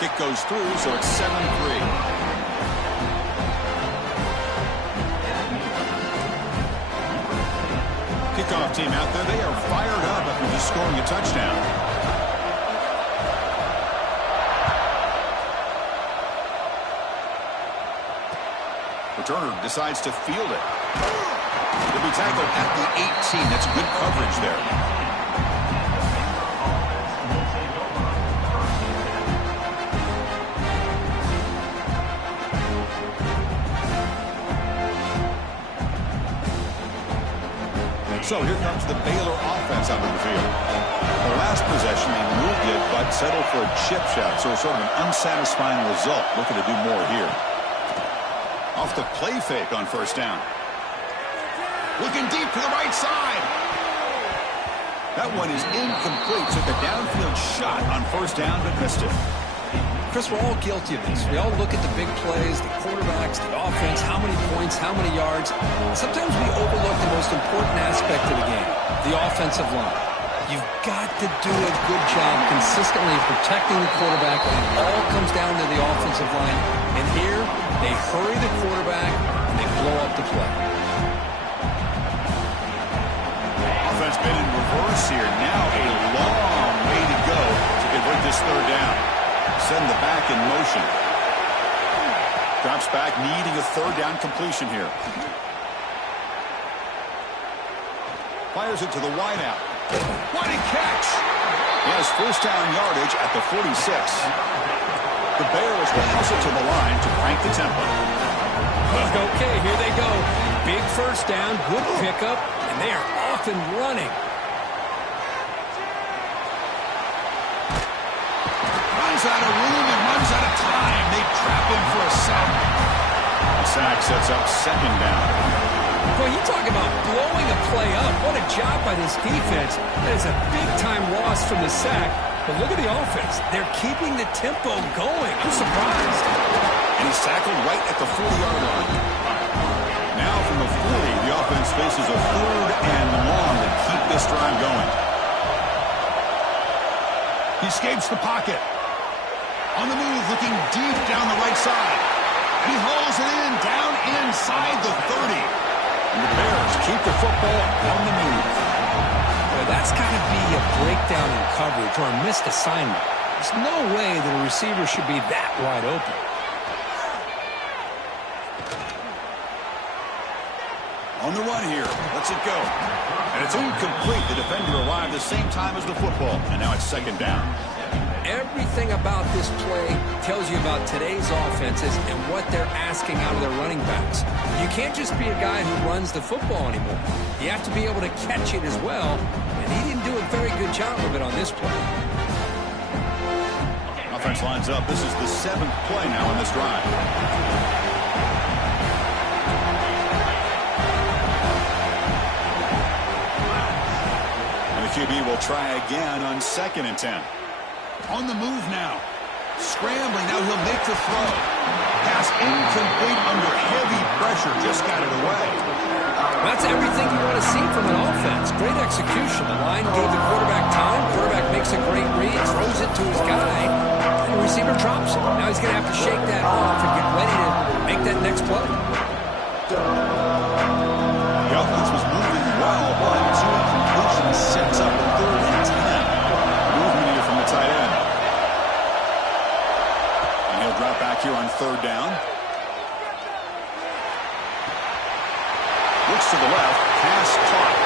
Kick goes through, so it's 7-3. Kickoff team out there. They are fired up after just scoring a touchdown. Returner decides to field it. He'll be tackled at the 18. That's good coverage there. So here comes the Baylor offense out of the field. The last possession, they moved it, but settled for a chip shot. So sort of an unsatisfying result. Looking to do more here. Off the play fake on first down. Looking deep to the right side. That one is incomplete. Took a downfield shot on first down, but missed it. Chris, we're all guilty of this. We all look at the big plays, the quarterbacks, the offense, how many points, how many yards. Sometimes we overlook the most important aspect of the game, the offensive line. You've got to do a good job consistently protecting the quarterback, and it all comes down to the offensive line. And here, they hurry the quarterback, and they blow up the play. Offense been in reverse here. Now a long way to go to convert this third down. Send the back in motion. Drops back, needing a third down completion here. Fires it to the wideout. What a catch! He has first down yardage at the 46. The Bears will hustle to the line to crank the tempo. Okay, here they go. Big first down, good pickup, and they are off and running. Runs out of room and runs out of time. They trap him for a sack. The sack sets up second down. Boy, you talk about blowing a play up. What a job by this defense. That is a big-time loss from the sack. But look at the offense. They're keeping the tempo going. I'm surprised. And he's tackled right at the 40-yard line. Now from the 40, the offense faces a third and long to keep this drive going. He escapes the pocket. On the move, looking deep down the right side. And he hauls it in, down inside the 30. And the Bears keep the football on the move. Well, that's got to be a breakdown in coverage or a missed assignment. There's no way that a receiver should be that wide open. On the run here. Lets it go. And it's incomplete. The defender arrived the same time as the football. And now it's second down. Everything about this play tells you about today's offenses and what they're asking out of their running backs. You can't just be a guy who runs the football anymore. You have to be able to catch it as well, and he didn't do a very good job of it on this play. Offense lines up. This is the 7th play now in this drive. And the QB will try again on 2nd and 10. On the move now. Scrambling. Now he'll make the throw. Pass incomplete under heavy pressure. Just got it away. That's everything you want to see from an offense. Great execution. The line gave the quarterback time. Quarterback makes a great read, throws it to his guy, and the receiver drops it. Now he's going to have to shake that off and get ready to make that next play. The offense was moving well, but 2 incompletions sets up a 3rd and 10. Movement here from the tight end. And he'll drop back here on 3rd down. Looks to the left. Pass caught.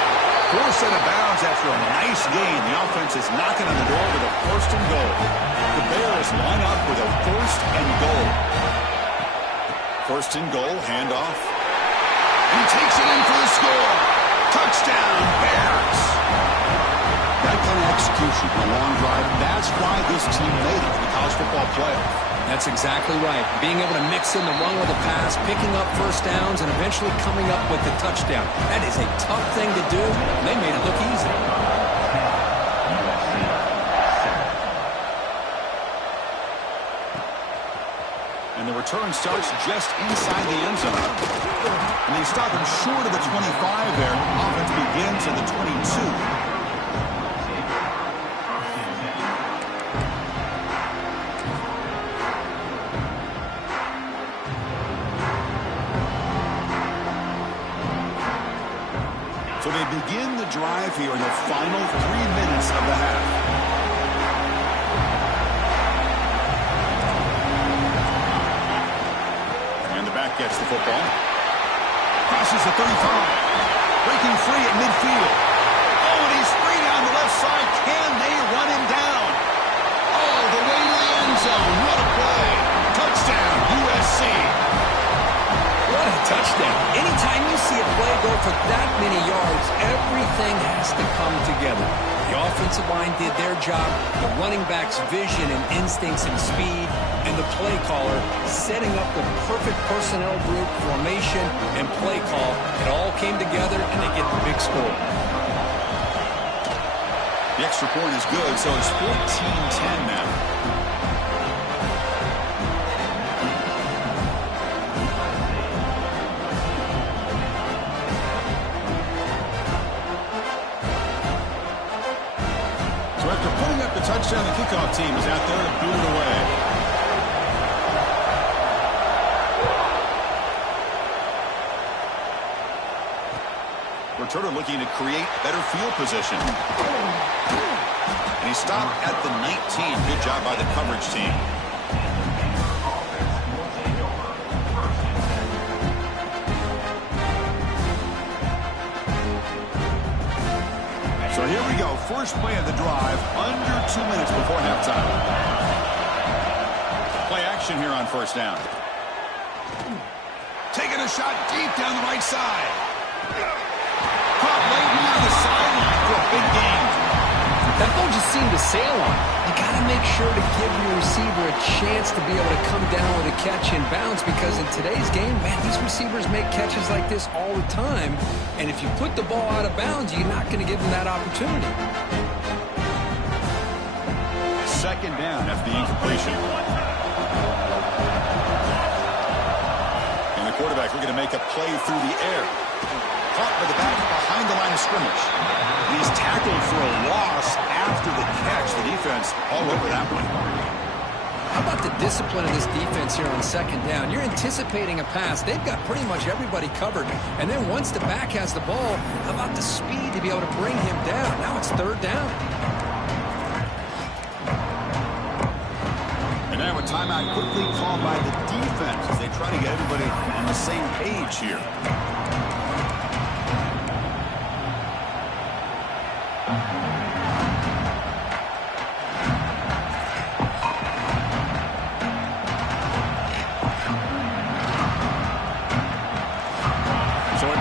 Forced out of bounds after a nice gain. The offense is knocking on the door with a 1st and goal. The Bears line up with a 1st and goal. 1st and goal. Handoff. And he takes it in for the score. Touchdown, Bears. That kind of execution on a long drive, that's why this team made it to the college football playoff. That's exactly right. Being able to mix in the run with the pass, picking up first downs, and eventually coming up with the touchdown. That is a tough thing to do, and they made it look easy. And the return starts just inside the end zone. And they stop him short of the 25 there. Offense begins at the 22. the drive here in the final 3 minutes of the half. And the back gets the football. Crosses the 35. Breaking free at midfield. Oh, and he's free down the left side. Can they run him down? Oh, the way to the end zone. What a play. Touchdown, USC. What a touchdown. Anytime you see a play go for that many yards, everything has to come together. The offensive line did their job, the running back's vision and instincts and speed, and the play caller setting up the perfect personnel group, formation, and play call. It all came together, and they get the big score. The extra point is good, so it's 14-10 now. So after putting up the touchdown, the kickoff team is out there to boot it away. Returner looking to create better field position. And he stopped at the 19. Good job by the coverage team. So here we go. First play of the drive, under 2 minutes before halftime. Play action here on first down. Taking a shot deep down the right side. Caught late near the sideline for a big gain. That ball just seemed to sail on. You got to make sure to give your receiver a chance to be able to come down with a catch and bounce, because in today's game, man, these receivers make catches like this all the time. And if you put the ball out of bounds, you're not going to give them that opportunity. Second down after the incompletion. And the quarterback looking to make a play through the air. Caught by the back behind the line of scrimmage. He's tackled for a loss after the catch. The defense all over that one. How about the discipline of this defense here on second down? You're anticipating a pass. They've got pretty much everybody covered. And then once the back has the ball, how about the speed to be able to bring him down? Now it's third down. And now a timeout quickly called by the defense as they try to get everybody on the same page here.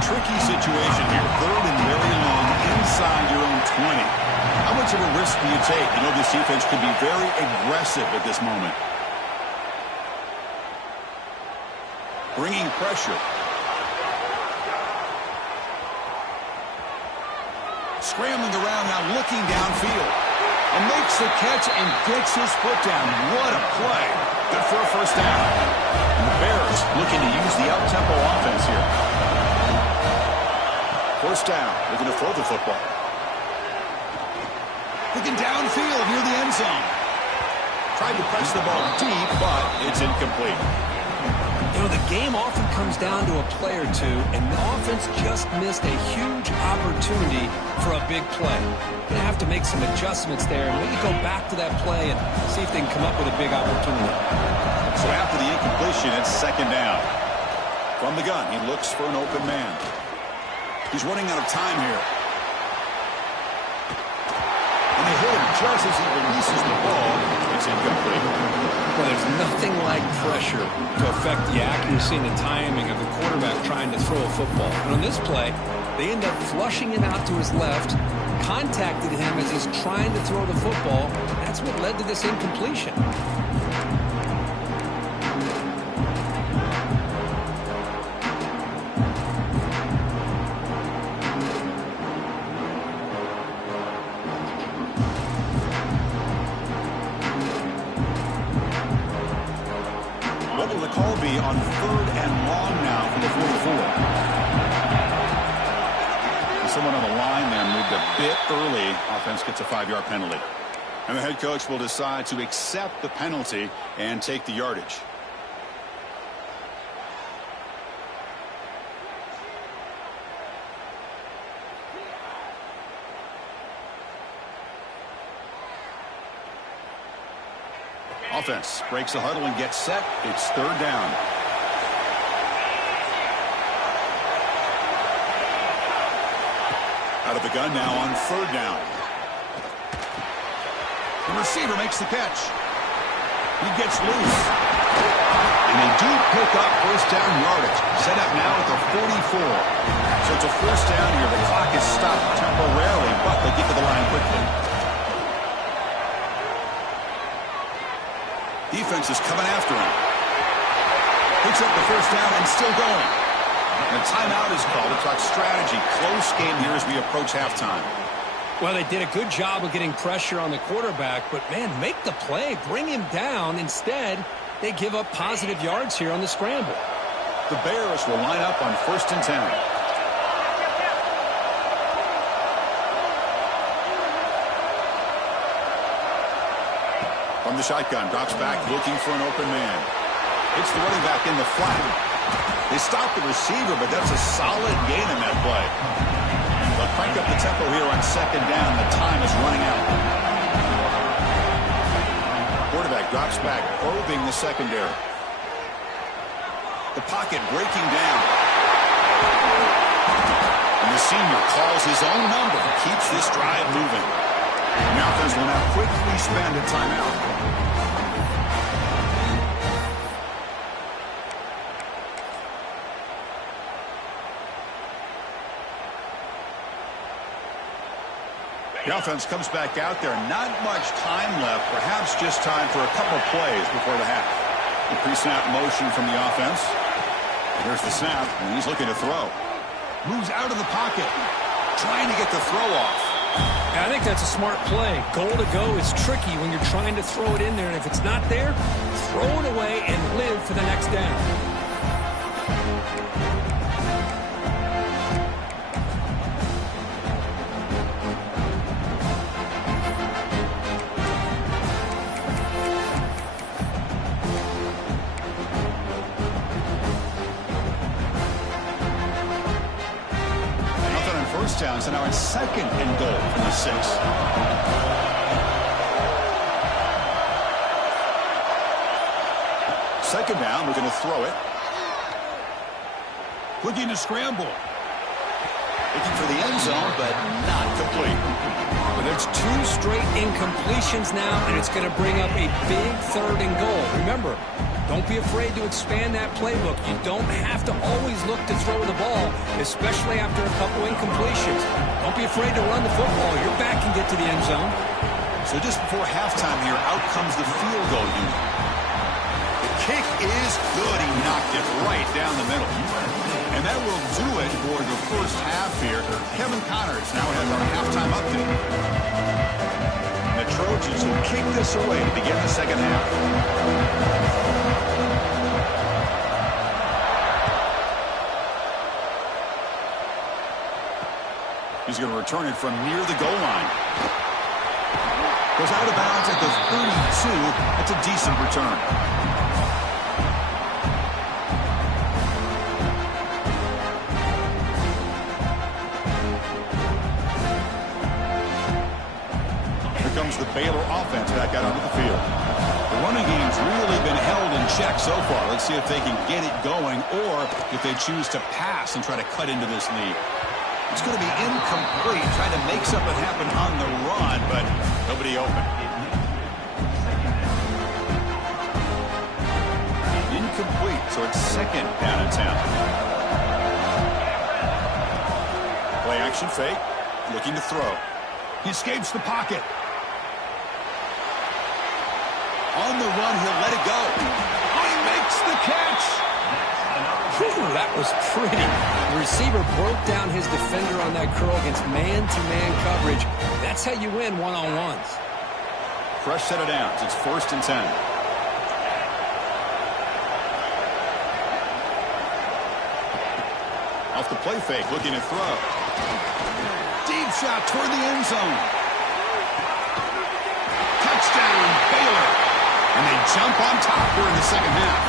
Tricky situation here. Third and very long inside your own 20. How much of a risk do you take? You know this defense could be very aggressive at this moment. Bringing pressure. Scrambling around now, looking downfield. And makes the catch and gets his foot down. What a play. Good for a first down. And the Bears looking to use the up-tempo offense here. First down, looking to throw the football. Looking downfield near the end zone. Tried to press the ball deep, but it's incomplete. You know, the game often comes down to a play or two, and the offense just missed a huge opportunity for a big play. Going to have to make some adjustments there, and maybe go back to that play and see if they can come up with a big opportunity. So after the incompletion, it's second down. From the gun, he looks for an open man. He's running out of time here. And they hit him just as he releases the ball. It's incomplete. Well, there's nothing like pressure to affect the accuracy and the timing of the quarterback trying to throw a football. And on this play, they end up flushing him out to his left, contacted him as he's trying to throw the football. That's what led to this incompletion. On third and long now from the 44. And someone on the line there moved a bit early. Offense gets a 5-yard penalty. And the head coach will decide to accept the penalty and take the yardage. Offense breaks the huddle and gets set. It's third down. Out of the gun now on third down. The receiver makes the catch. He gets loose. And they do pick up first down yardage. Set up now at the 44. So it's a first down here. The clock is stopped temporarily, but they get to the line quickly. Defense is coming after him. Picks up the first down and still going. And a timeout is called to talk strategy. Close game here as we approach halftime. Well, they did a good job of getting pressure on the quarterback, but, man, make the play. Bring him down. Instead, they give up positive yards here on the scramble. The Bears will line up on 1st and 10. From the shotgun, drops back, looking for an open man. It's the running back in the flat. They stop the receiver, but that's a solid gain in that play. They'll crank up the tempo here on second down. The time is running out. Quarterback drops back, probing the secondary. The pocket breaking down. And the senior calls his own number, keeps this drive moving. The offense will now quickly spend a timeout. The offense comes back out there. Not much time left. Perhaps just time for a couple of plays before the half. The pre-snap motion from the offense. Here's the snap, and he's looking to throw. Moves out of the pocket, trying to get the throw off. I think that's a smart play. Goal to go is tricky when you're trying to throw it in there, and if it's not there, throw it away and live for the next down. Down, so now it's 2nd and goal from the 6. Second down, we're going to throw it. Looking to scramble. Looking for the end zone, but not complete. But there's 2 straight incompletions now, and it's going to bring up a big 3rd and goal. Remember, don't be afraid to expand that playbook. You don't have to always look to throw the ball, especially after a couple incompletions. Don't be afraid to run the football. Your back can get to the end zone. So just before halftime here, out comes the field goal unit. The kick is good. He knocked it right down the middle. And that will do it for the first half here. Kevin Connors now has our halftime update. The Trojans will kick this away to begin the second half. He's going to return it from near the goal line. Goes out of bounds at the 32. That's a decent return. Here comes the Baylor offense back out onto the field. The running game's really been held in check so far. Let's see if they can get it going or if they choose to pass and try to cut into this lead. It's going to be incomplete, trying to make something happen on the run, but nobody open. Incomplete, so it's 2nd down and 10. Play action fake, looking to throw. He escapes the pocket. On the run, he'll let it go. Oh, he makes the catch. Whew, that was pretty. The receiver broke down his defender on that curl against man-to-man coverage. That's how you win one-on-ones. Fresh set of downs. It's 1st and 10. Off the play fake, looking to throw. Deep shot toward the end zone. Touchdown, Baylor. And they jump on top here in the second half.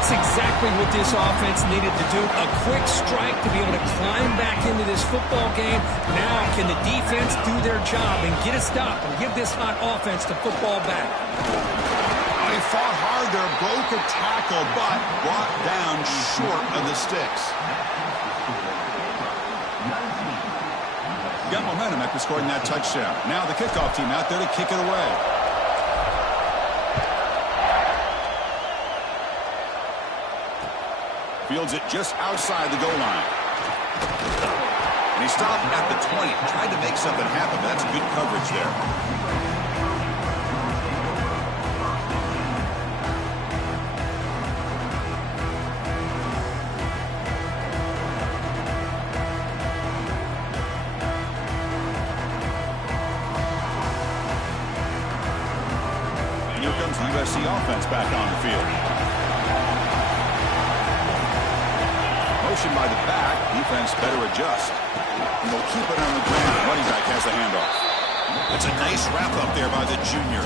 That's exactly what this offense needed to do. A quick strike to be able to climb back into this football game. Now can the defense do their job and get a stop and give this hot offense the football back? They fought hard there, broke a tackle, but brought down short of the sticks. Got momentum after scoring that touchdown. Now the kickoff team out there to kick it away. Fields it just outside the goal line. And he stopped at the 20. Tried to make something happen, but that's good coverage there. And here comes the USC offense back on the field. Motion by the back. Defense better adjust. And they'll keep it on the ground. Running back has the handoff. That's a nice wrap up there by the junior.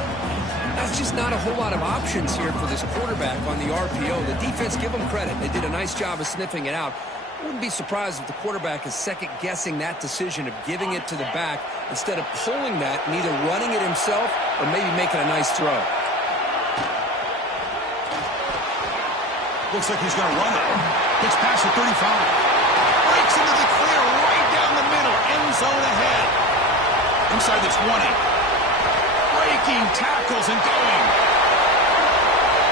That's just not a whole lot of options here for this quarterback on the RPO. The defense, give them credit. They did a nice job of sniffing it out. I wouldn't be surprised if the quarterback is second-guessing that decision of giving it to the back instead of pulling that and either running it himself or maybe making a nice throw. Looks like he's going to run it. Gets past the 35. Breaks into the clear right down the middle. End zone ahead. Inside the 20. Breaking tackles and going.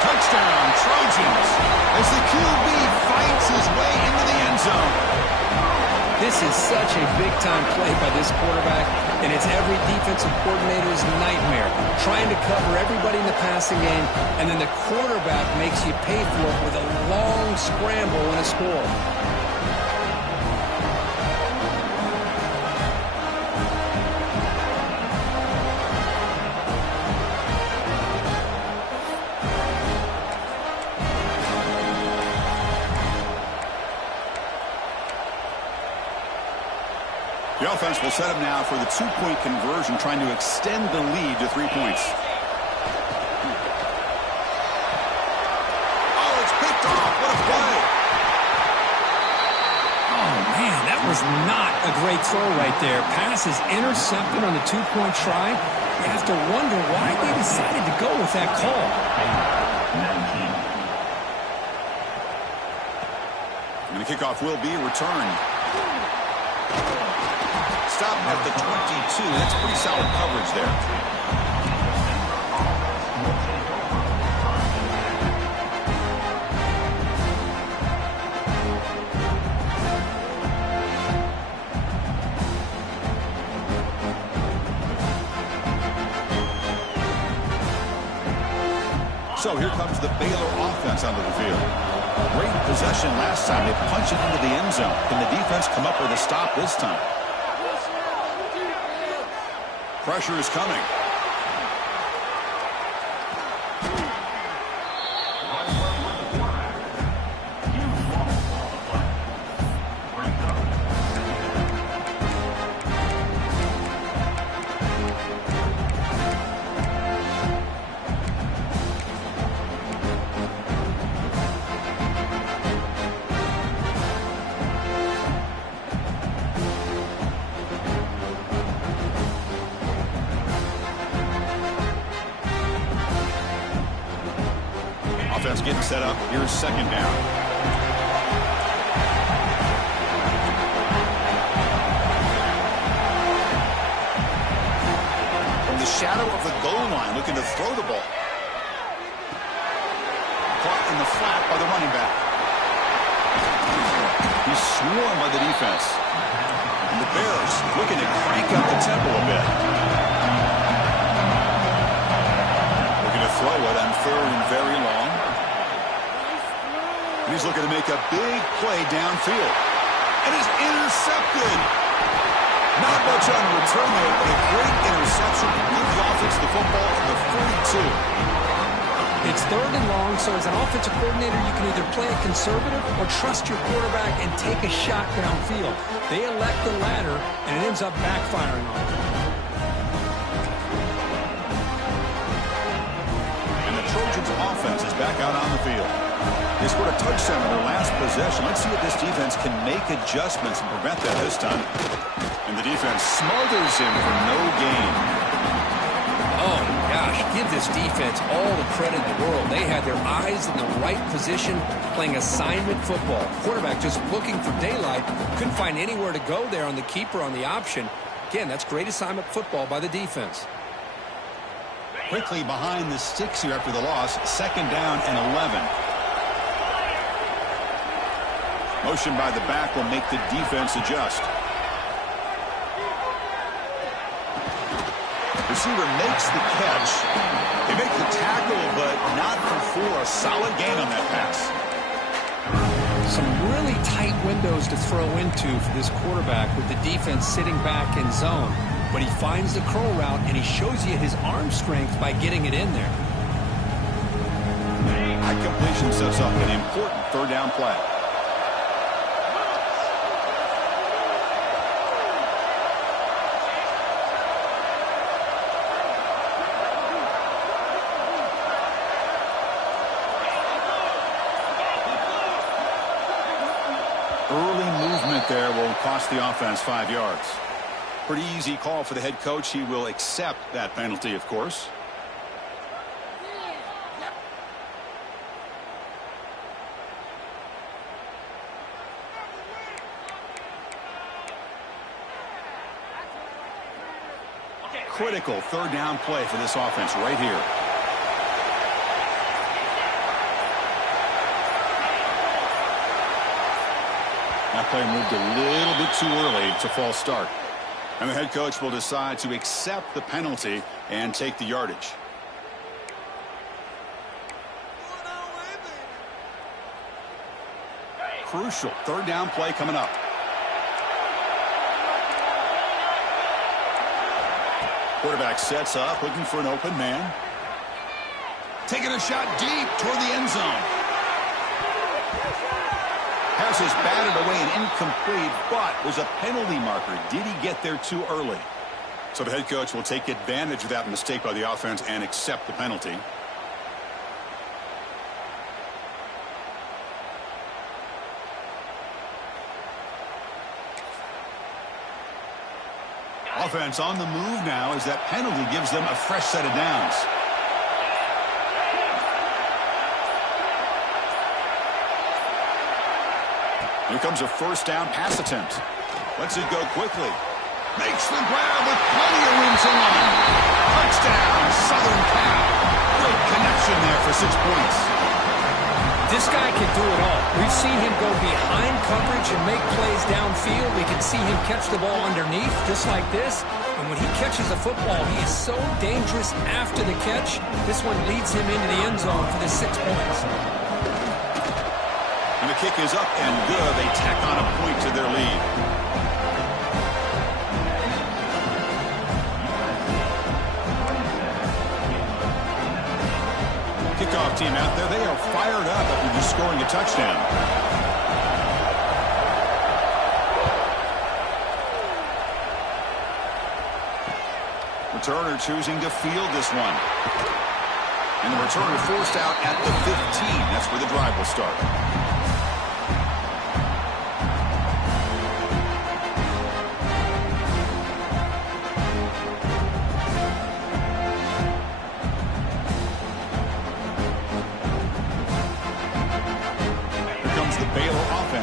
Touchdown, Trojans. As the QB fights his way into the end zone. This is such a big-time play by this quarterback, and it's every defensive coordinator's nightmare. Trying to cover everybody in the passing game, and then the quarterback makes you pay for it with a long scramble and a score. The offense will set up now for the two-point conversion, trying to extend the lead to 3 points. Oh, it's picked off. What a play. Oh, man, that was not a great throw right there. Pass is intercepted on the two-point try. You have to wonder why they decided to go with that call. And the kickoff will be returned. Stop at the 22. That's pretty solid coverage there. So here comes the Baylor offense onto the field. Great possession last time. They punch it into the end zone. Can the defense come up with a stop this time? Pressure is coming. Offense getting set up. Here's second down. From the shadow of the goal line, looking to throw the ball. Caught in the flat by the running back. He's swarmed by the defense. And the Bears looking to crank up the tempo a bit. Looking to throw it on third and very long. He's looking to make a big play downfield. And is intercepted. Not much on return there, but a great interception to give the offense the football at the 42. It's third and long, so as an offensive coordinator, you can either play it conservative or trust your quarterback and take a shot downfield. They elect the latter, and it ends up backfiring on them. And the Trojans offense is back out on the field. They scored a touchdown in their last possession. Let's see if this defense can make adjustments and prevent that this time. And the defense smothers him for no gain. Oh, gosh, give this defense all the credit in the world. They had their eyes in the right position, playing assignment football. Quarterback just looking for daylight. Couldn't find anywhere to go there on the keeper on the option. Again, that's great assignment football by the defense. Quickly behind the sticks here after the loss. 2nd down and 11. Motion by the back will make the defense adjust. Receiver makes the catch. They make the tackle, but not before a solid gain on that pass. Some really tight windows to throw into for this quarterback with the defense sitting back in zone. But he finds the curl route, and he shows you his arm strength by getting it in there. That completion sets up an important 3rd down play. Early movement there will cost the offense 5 yards. Pretty easy call for the head coach. He will accept that penalty, of course. Critical 3rd down play for this offense right here. That play moved a little bit too early. It's a false start. And the head coach will decide to accept the penalty and take the yardage. Crucial 3rd down play coming up. Quarterback sets up, looking for an open man. Taking a shot deep toward the end zone. Pass is batted away and incomplete, but there's a penalty marker. Did he get there too early? So the head coach will take advantage of that mistake by the offense and accept the penalty. Offense on the move now as that penalty gives them a fresh set of downs. Here comes a 1st down pass attempt. Lets it go quickly. Makes the grab with plenty of room to run. Touchdown, Southern Cal. Great connection there for 6 points. This guy can do it all. We've seen him go behind coverage and make plays downfield. We can see him catch the ball underneath just like this. And when he catches a football, he is so dangerous after the catch. This one leads him into the end zone for the 6 points. And the kick is up and good. They tack on a point to their lead. Kickoff team out there. They are fired up after just scoring a touchdown. Returner choosing to field this one. And the returner forced out at the 15. That's where the drive will start.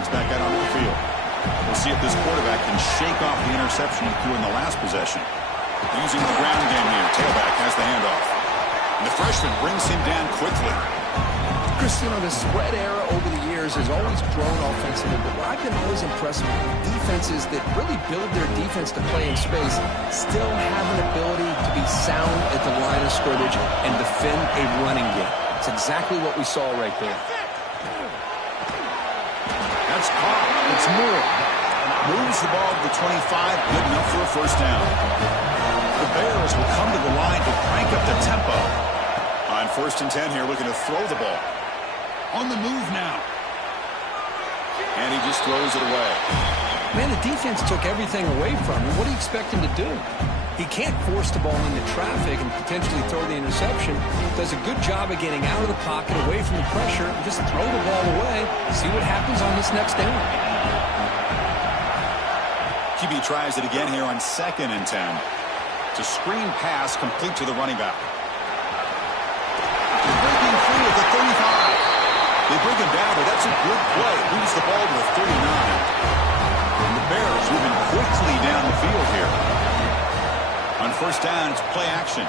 Back out on the field. We'll see if this quarterback can shake off the interception he threw in the last possession. Using the ground game here. Tailback has the handoff. And the freshman brings him down quickly. Chris, you know, the spread era over the years has always grown offensively, but what I've been always impressed with defenses that really build their defense to play in space still have an ability to be sound at the line of scrimmage and defend a running game. It's exactly what we saw right there. That's caught. It's Moore. Moves the ball to the 25. Good enough for a 1st down. The Bears will come to the line to crank up the tempo. On 1st and 10 here, looking to throw the ball. On the move now. And he just throws it away. Man, the defense took everything away from him. What do you expect him to do? He can't force the ball into traffic and potentially throw the interception. Does a good job of getting out of the pocket, away from the pressure, and just throw the ball away. See what happens on this next down. QB tries it again here on 2nd and 10. It's a screen pass complete to the running back. Breaking free at the 35. They bring him down, but that's a good play. Moves the ball to the 39. And the Bears moving quickly down the field here. On 1st down, it's play action.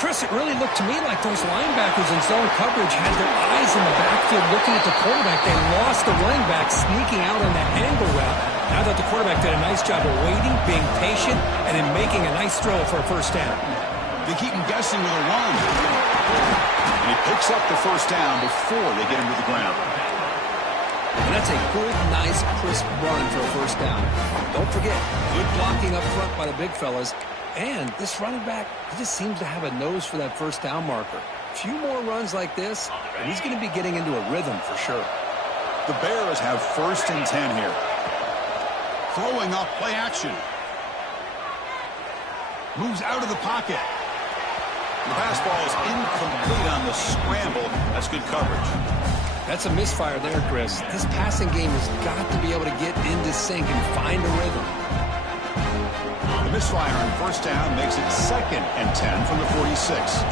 Chris, it really looked to me like those linebackers in zone coverage had their eyes in the backfield looking at the quarterback. They lost the running back sneaking out on that angle route. Now that the quarterback did a nice job of waiting, being patient, and then making a nice throw for a 1st down. They keep him guessing with a run. And he picks up the 1st down before they get him to the ground. And that's a good, nice, crisp run for a 1st down. Don't forget, good blocking up front by the big fellas. And this running back, he just seems to have a nose for that 1st down marker. A few more runs like this, and he's going to be getting into a rhythm for sure. The Bears have 1st and 10 here. Throwing off play action. Moves out of the pocket. The pass ball is incomplete on the scramble. That's good coverage. That's a misfire there, Chris. This passing game has got to be able to get into sync and find a rhythm. The misfire on 1st down makes it 2nd and 10 from the 46.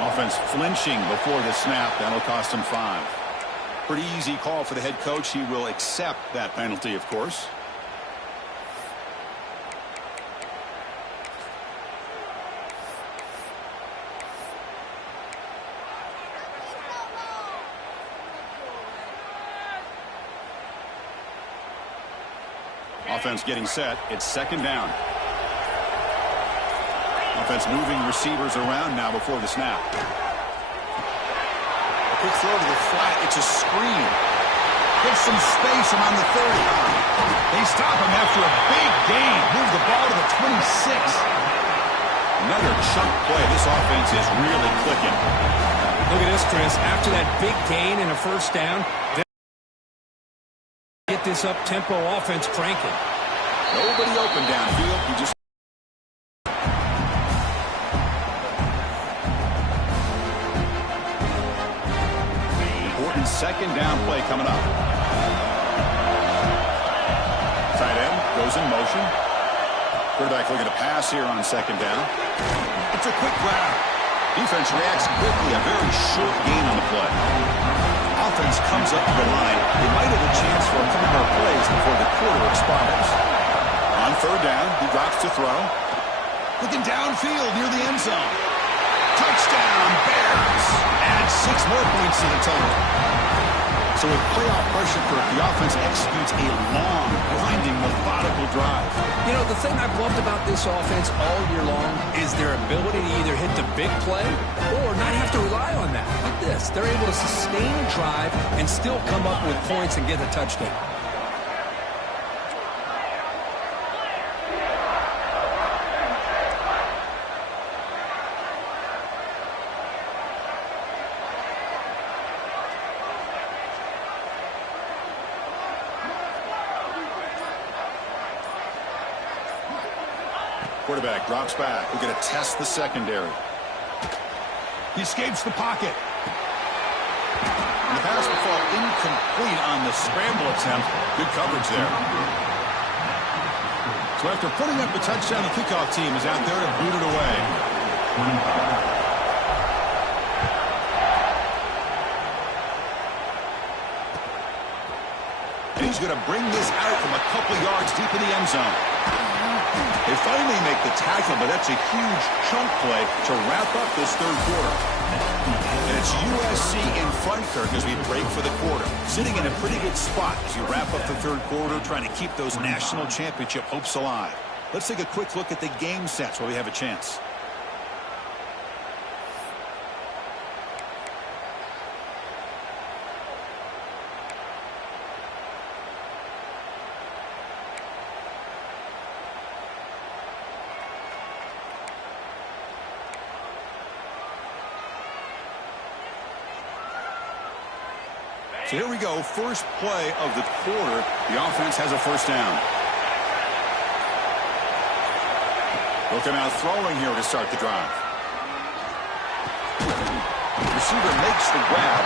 Offense flinching before the snap. That'll cost him 5. Pretty easy call for the head coach. He will accept that penalty, of course. Offense getting set. It's 2nd down. Offense moving receivers around now before the snap. A quick throw to the flat. It's a screen. Gets some space around the 30. They stop him after a big gain. Move the ball to the 26. Another chunk play. This offense is really clicking. Look at this, Chris. After that big gain and a 1st down, they get this up-tempo offense cranking. Nobody open downfield. He just important 2nd down play coming up. Tight end goes in motion. Quarterback looking to pass here on 2nd down. It's a quick grab. Defense reacts quickly. A very short gain on the play. Offense comes up to the line. They might have a chance for a couple more plays before the quarter expires. On 3rd down, he drops to throw. Looking downfield near the end zone. Touchdown, Bears. Add 6 more points to the total. So with playoff pressure for the offense executes a long, grinding, methodical drive. You know, the thing I've loved about this offense all year long is their ability to either hit the big play or not have to rely on that. Like this, they're able to sustain a drive and still come up with points and get a touchdown. Quarterback drops back. We're going to test the secondary. He escapes the pocket. And the pass will fall incomplete on the scramble attempt. Good coverage there. So after putting up the touchdown, the kickoff team is out there to boot it away. And he's going to bring this out from a couple yards deep in the end zone. They finally make the tackle, but that's a huge chunk play to wrap up this 3rd quarter. And it's USC in front, Kirk, as we break for the quarter. Sitting in a pretty good spot as you wrap up the 3rd quarter, trying to keep those national championship hopes alive. Let's take a quick look at the game sets while we have a chance. So here we go, first play of the quarter. The offense has a first down. Looking out throwing here to start the drive. Receiver makes the grab.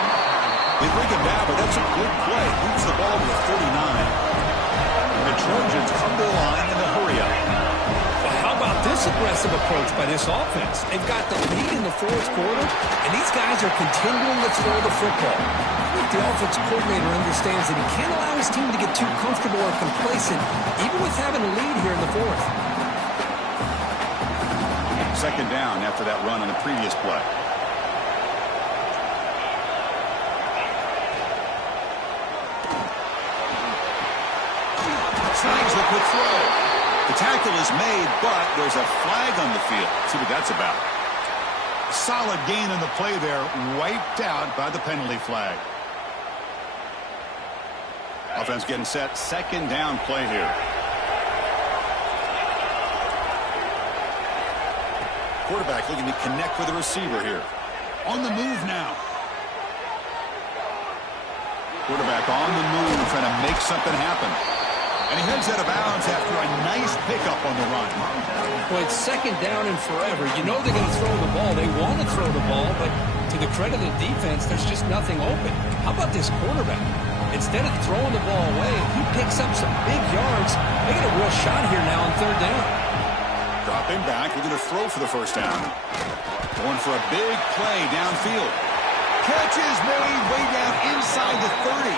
They bring him down, but that's a good play. Moves the ball to the 49. The Trojans come to the line in the hurry up. Well, how about this aggressive approach by this offense? They've got the lead in the fourth quarter, and these guys are continuing to throw the football. I think the offensive coordinator understands that he can't allow his team to get too comfortable or complacent, even with having a lead here in the fourth. Second down after that run on the previous play. Snags the quick throw. The tackle is made, but there's a flag on the field. Let's see what that's about. Solid gain in the play there, wiped out by the penalty flag. Offense getting set, second down play here. Quarterback looking to connect with the receiver here. On the move now. Quarterback on the move, trying to make something happen. And he heads out of bounds after a nice pickup on the run. Well, it's second down and forever. You know they're going to throw the ball. They want to throw the ball, but to the credit of the defense, there's just nothing open. How about this quarterback? Instead of throwing the ball away, he picks up some big yards. They get a real shot here now on third down. Dropping back, we're going to throw for the first down. Going for a big play downfield. Catch is made way down inside the 30.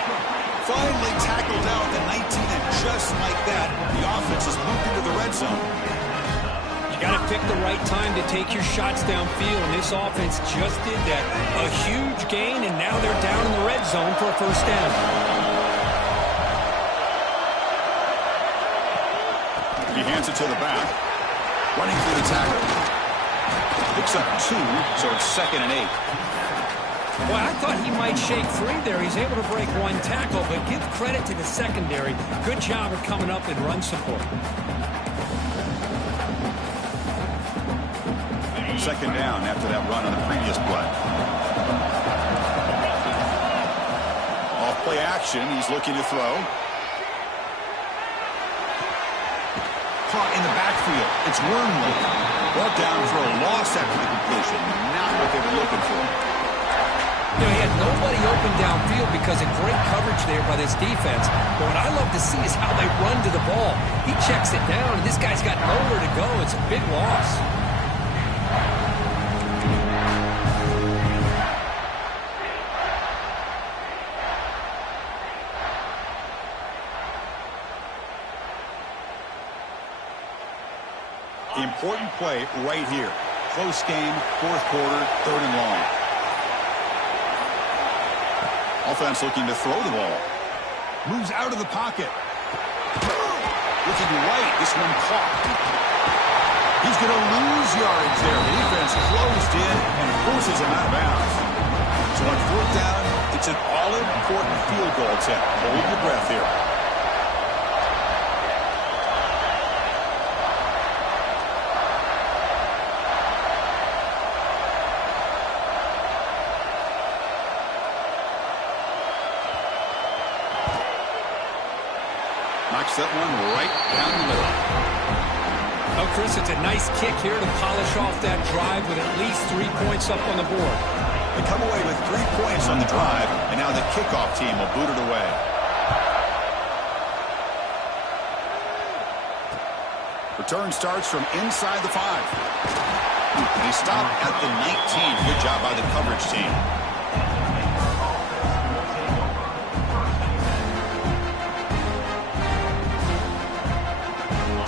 Finally tackled out at the 19, and just like that, the offense has moved into the red zone. You got to pick the right time to take your shots downfield, and this offense just did that. A huge gain, and now they're down in the red zone for a first down. He hands it to the back. Running through the tackle. Picks up 2, so it's 2nd and 8. Well, I thought he might shake free there. He's able to break one tackle, but give credit to the secondary. Good job of coming up and run support. Second down after that run on the previous play. Off play action, he's looking to throw. Caught in the backfield. It's Wormley. Brought down for a loss after the completion. Not what they were looking for. You know, he had nobody open downfield because of great coverage there by this defense. But what I love to see is how they run to the ball. He checks it down, and this guy's got nowhere to go. It's a big loss. The important play right here. Close game, fourth quarter, 3rd and long. Offense looking to throw the ball. Moves out of the pocket. Looking right. This one caught. He's going to lose yardage there. The defense closed in and forces him out of bounds. So on 4th down, it's an all-important field goal attempt. Hold your breath here. Knocks that one right down the middle. Oh, Chris, it's a nice kick here to polish off that drive with at least 3 points up on the board. They come away with 3 points on the drive, and now the kickoff team will boot it away. Return starts from inside the 5. They stop at the 19. Good job by the coverage team.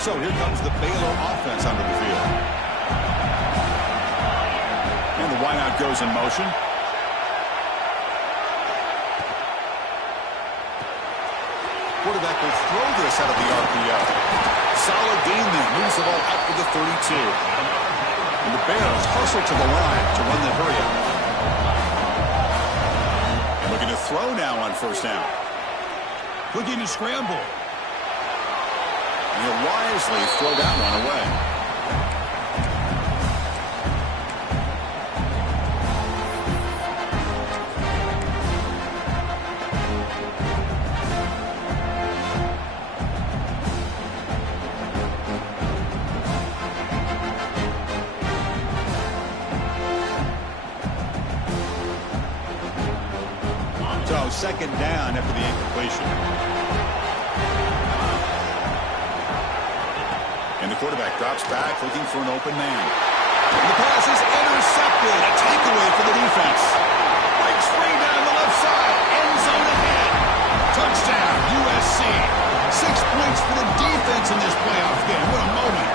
So here comes the Baylor offense onto the field. And the wideout goes in motion. Quarterback will throw this out of the RPO. Solid gain there. Moves the ball up to the 32. And the Bears hustle to the line to run the hurry up. Looking to throw now on first down. Looking to scramble. And he'll wisely throw that one away. So second down after the incompletion. And the quarterback drops back looking for an open man. And the pass is intercepted. A takeaway for the defense. Breaks free down the left side. End zone ahead. Touchdown, USC. 6 points for the defense in this playoff game. What a moment.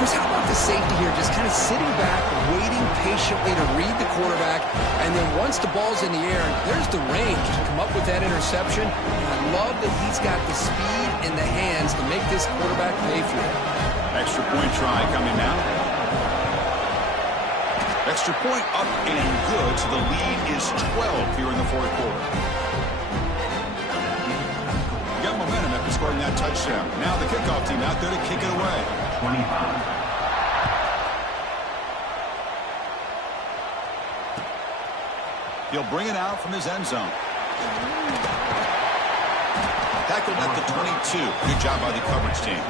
Chris, how about the safety here? Just kind of sitting back, waiting patiently to read the quarterback, and then once the ball's in the air, there's the range to come up with that interception. And I love that he's got the speed in the hands to make this quarterback pay for it. Extra point try coming now. Extra point up and good, so the lead is 12 here in the fourth quarter. You got momentum after scoring that touchdown. Now the kickoff team out there to kick it away. 25. He'll bring it out from his end zone. Tackled at the 22. Good job by the coverage team.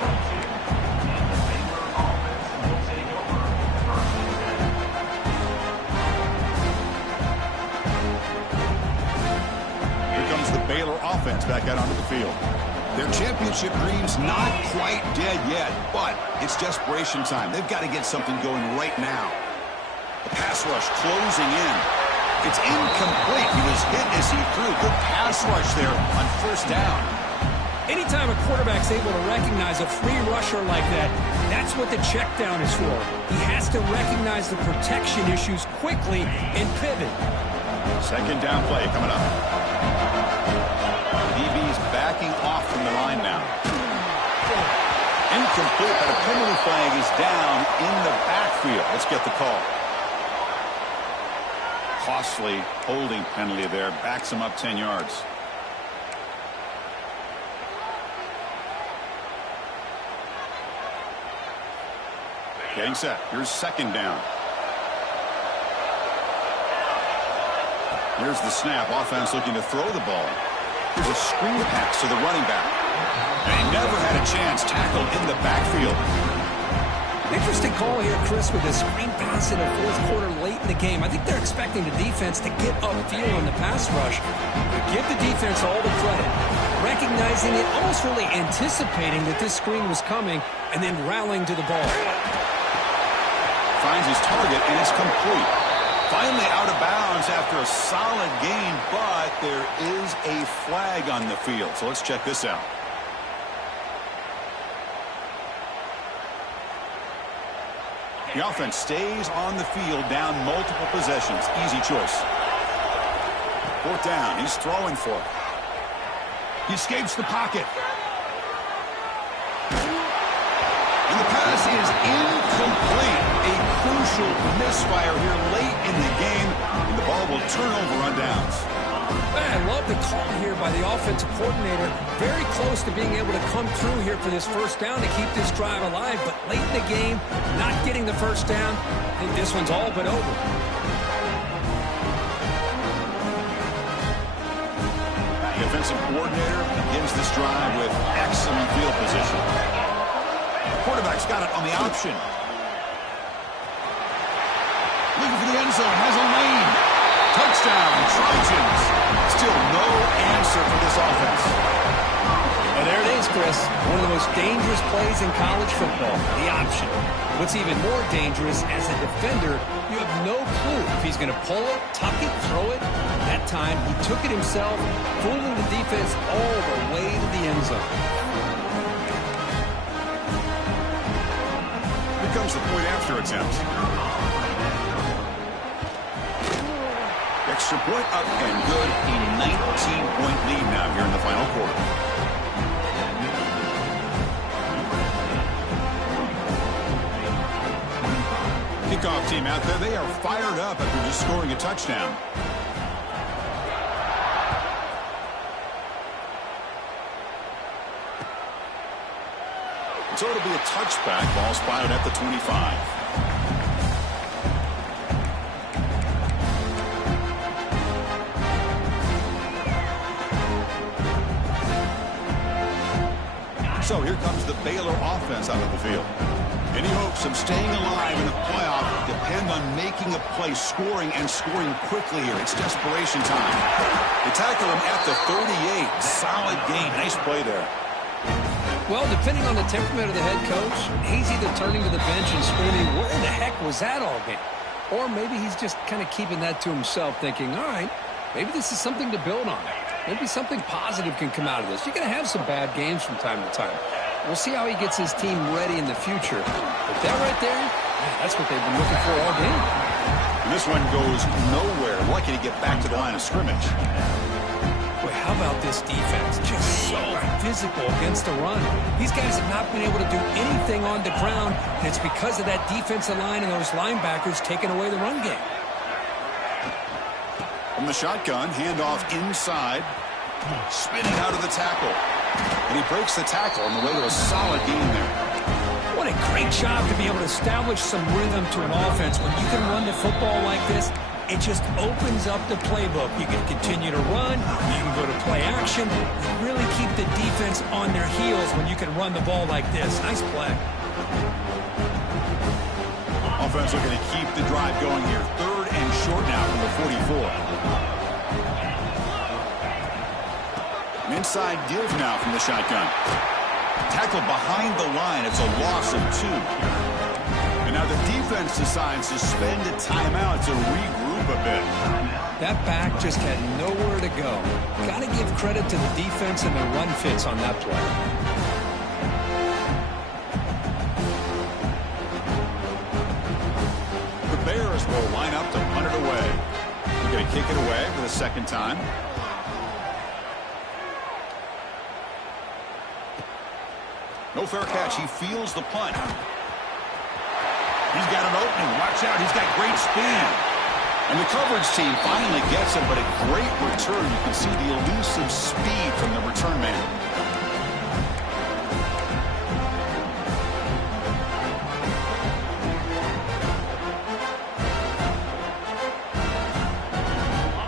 Here comes the Baylor offense back out onto the field. Their championship dream's not quite dead yet, but it's desperation time. They've got to get something going right now. The pass rush closing in. It's incomplete. He was hit as he threw. Good pass rush there on first down. Anytime a quarterback's able to recognize a free rusher like that, that's what the check down is for. He has to recognize the protection issues quickly and pivot. Second down play coming up. DB's backing off from the line now. Incomplete, but a penalty flag is down in the backfield. Let's get the call. Costly holding penalty there. Backs him up 10 yards. Getting set. Here's second down. Here's the snap. Offense looking to throw the ball. Here's a screen pass to the running back. And he never had a chance. Tackled in the backfield. Interesting call here, Chris, with a screen pass in the fourth quarter late in the game. I think they're expecting the defense to get upfield on the pass rush. But give the defense all the credit. Recognizing it, almost really anticipating that this screen was coming, and then rallying to the ball. Finds his target, and it's complete. Finally out of bounds after a solid gain, but there is a flag on the field. So let's check this out. The offense stays on the field, down multiple possessions. Easy choice. Fourth down. He's throwing for it. He escapes the pocket. And the pass is incomplete. A crucial misfire here late in the game. And the ball will turn over on downs. I love the call here by the offensive coordinator. Very close to being able to come through here for this first down to keep this drive alive. But late in the game, not getting the first down. I think this one's all but over. The offensive coordinator begins this drive with excellent field position. Quarterback's got it on the option. Looking for the end zone. Has a lane. Touchdown, Trojans. Still no answer for this offense. Well, there it is, Chris. One of the most dangerous plays in college football, the option. What's even more dangerous, as a defender, you have no clue if he's going to pull it, tuck it, throw it. That time, he took it himself, fooling the defense all the way to the end zone. Here comes the point after attempt. Extra point up and good. A 19-point lead now here in the final quarter. Kickoff team out there. They are fired up after just scoring a touchdown. So it'll be a touchback. Ball spotted at the 25. So here comes the Baylor offense out of the field. Any hopes of staying alive in the playoff depend on making a play, scoring, and scoring quickly here. It's desperation time. They tackle him at the 38. Solid gain. Nice play there. Well, depending on the temperament of the head coach, he's either turning to the bench and screaming, where the heck was that all game? Or maybe he's just kind of keeping that to himself, thinking, all right, maybe this is something to build on. Maybe something positive can come out of this. You're going to have some bad games from time to time. We'll see how he gets his team ready in the future. But that right there, man, that's what they've been looking for all game. And this one goes nowhere. Lucky to get back to the line of scrimmage. Boy, how about this defense? Just so physical against the run. These guys have not been able to do anything on the ground, and it's because of that defensive line and those linebackers taking away the run game. From the shotgun, handoff inside. Spinning out of the tackle. And he breaks the tackle on the way to a solid gain there. What a great job to be able to establish some rhythm to an offense. When you can run the football like this, it just opens up the playbook. You can continue to run. You can go to play action. You really keep the defense on their heels when you can run the ball like this. Nice play. Offense looking to keep the drive going here. 3rd and short now from the 44. An inside give now from the shotgun. Tackled behind the line. It's a loss of 2. And now the defense decides to spend a timeout to regroup a bit. That back just had nowhere to go. Got to give credit to the defense and their run fits on that play. The Bears will line up to punt it away. They're going to kick it away for the second time. No fair catch. He feels the punt. He's got an opening. Watch out. He's got great speed. And the coverage team finally gets him, but a great return. You can see the elusive speed from the return man.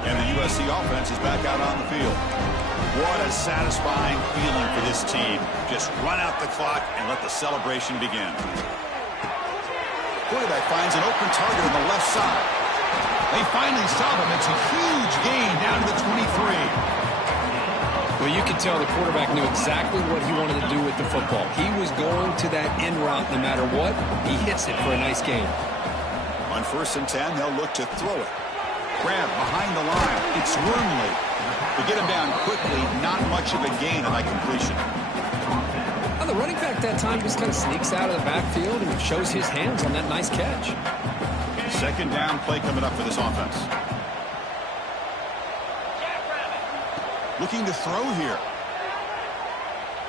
And the USC offense is back out on the field. What a satisfying feeling for this team. Just run out the clock and let the celebration begin. Quarterback finds an open target on the left side. They finally stop him. It's a huge gain down to the 23. Well, you can tell the quarterback knew exactly what he wanted to do with the football. He was going to that end route no matter what. He hits it for a nice gain. On 1st and 10, they'll look to throw it. Grab behind the line. It's Wormley. To get him down quickly, not much of a gain on that completion. Well, the running back that time just kind of sneaks out of the backfield and shows his hands on that nice catch. 2nd down play coming up for this offense. Looking to throw here.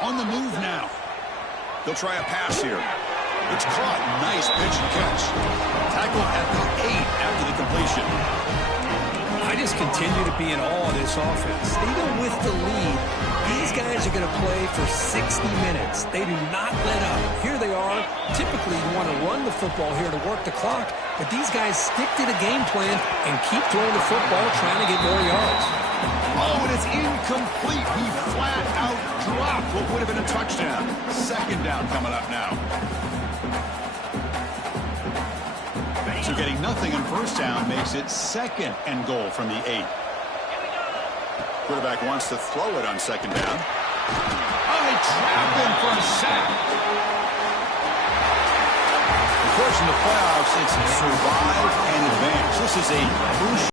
On the move now. They'll try a pass here. It's caught. Nice pitch and catch. Tackle at the 8 after the completion. I just continue to be in awe of this offense. Even with the lead, these guys are going to play for 60 minutes. They do not let up. Here they are. Typically, you want to run the football here to work the clock, but these guys stick to the game plan and keep throwing the football, trying to get more yards. Oh, and it's incomplete. He flat out dropped what would have been a touchdown. 2nd down coming up now. So getting nothing on 1st down makes it 2nd and goal from the 8. Quarterback wants to throw it on 2nd down. Oh, they trap him for a sack. Of course, in the playoffs, it's survive and advance. This is a crucial